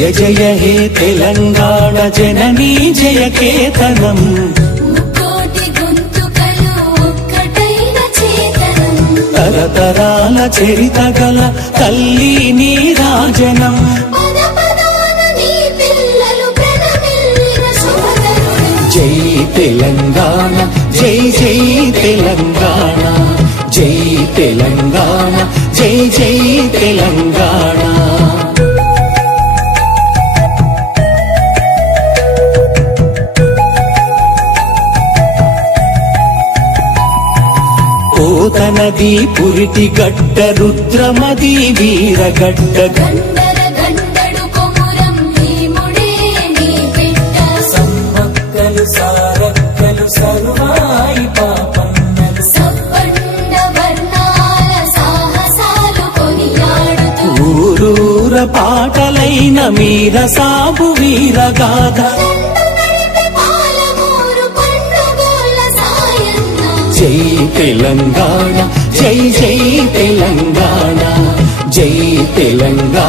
జయ జయ హే తెలంగాణ జననీ జయ కేతనం తరతరాల చరిత గల తల్లి నీ రాజనం జై తెలంగాణ జై జై తెలంగాణ జై తెలంగాణ జై జై తెలంగాణ పోతనది పురిటి గడ్డ రుద్రమది వీరగడ్డ సమ్మక్కలు సారక్కలు సరువాయి పాపన్నలు ఊరూర పాటలైన మీర సాబు వీరగాథ జై తెలంగాణ జై జై తెలంగాణ జై తెలంగాణ